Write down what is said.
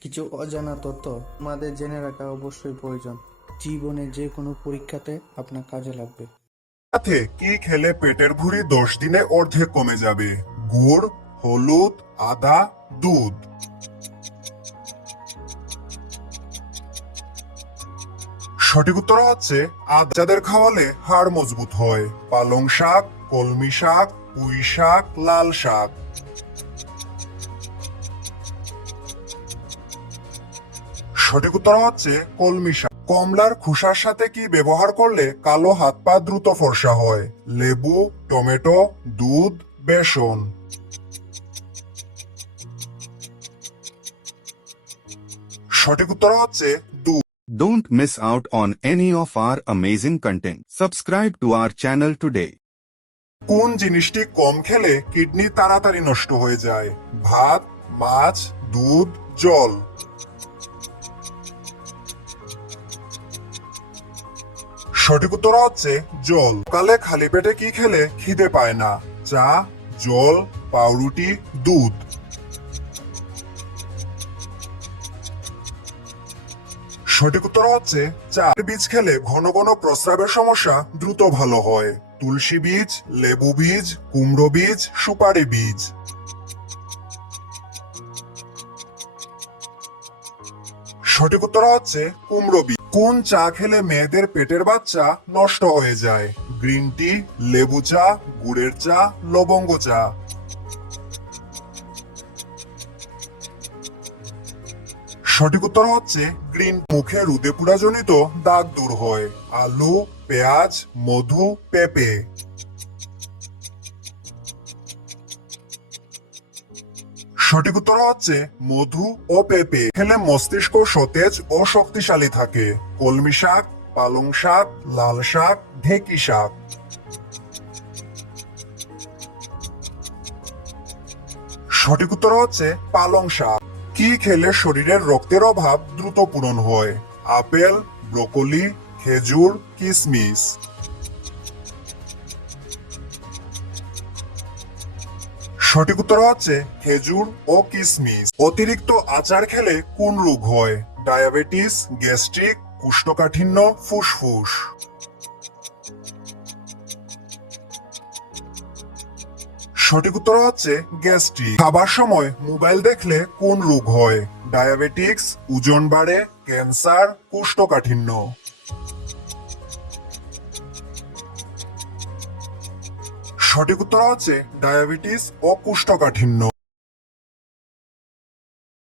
কিছু অজানা তথ্য আমাদের জেনে রাখা অবশ্যই প্রয়োজন। জীবনে যে কোনো পরীক্ষাতে আপনার কাজে লাগবে। সাথে কি খেলে পেটের ভুঁড়ি দশ দিনে অর্ধেক কমে যাবে? গুড়, হলুদ, আদা, দুধ। সঠিক উত্তর হচ্ছে, আদা যাদের খাওয়ালে হাড় মজবুত হয়। পালং শাক, কলমি শাক, পুঁই শাক, লাল শাক। সঠিক উত্তর হচ্ছে কলমি শাক। কমলার খোসার সাথে কি ব্যবহার করলে কালো হাত পা দ্রুত ফর্সা হয়? লেবু টমেটো দুধ বেসন। সঠিক উত্তর হচ্ছে দুধ Don't miss out on any of our amazing content. Subscribe to our channel today. কোন জিনিসটি কম খেলে কিডনি তাড়াতাড়ি নষ্ট হয়ে যায়? ভাত মাছ দুধ জল। সঠিক উত্তর হচ্ছে জল। কালে খালি পেটে কি খেলে খিদে পায় না? চা, জল, পাউরুটি, দুধ। সঠিক উত্তর হচ্ছে চা। বীজ খেলে ঘন ঘন প্রস্রাবের সমস্যা দ্রুত ভালো হয়। তুলসী বীজ, লেবু বীজ, কুমড়ো বীজ, সুপারি বীজ। সঠিক উত্তর হচ্ছে কুমড়ো বীজ। কোন চা খেলে মেয়েদের পেটের বাচ্চা নষ্ট হয়ে যায়? গ্রিন টি, লেবু চা, গুড়ের চা, লবঙ্গ চা। সঠিক উত্তর হচ্ছে গ্রিন মুখে রুদে জনিত দাগ দূর হয়। আলু, পেঁয়াজ, মধু, পেঁপে। সঠিক উত্তর হচ্ছে মধু ও পেঁপে। খেলে মস্তিষ্ক সতেজ ও শক্তিশালী থাকে। কলমি শাক, পালং শাক, লাল শাক, ঢেকি শাক। সঠিক উত্তর হচ্ছে পালং শাক। কি খেলে শরীরের রক্তের অভাব দ্রুত পূরণ হয়? আপেল, ব্রোকলি, খেজুর, কিসমিস। সঠিক উত্তর হচ্ছে খেজুর ও কিসমিস। অতিরিক্ত আচার খেলে কোন রোগ হয়? ডায়াবেটিস, গ্যাস্ট্রিক কুষ্ঠকাঠিন্য ফুসফুস। সঠিক উত্তর হচ্ছে গ্যাস্ট্রিক। খাবার সময় মোবাইল দেখলে কোন রোগ হয়? ডায়াবেটিক্স ওজন বাড়ে, ক্যান্সার কোষ্ঠকাঠিন্য সঠিক উত্তর হচ্ছে ডায়াবেটিস ও কোষ্ঠকাঠিন্য।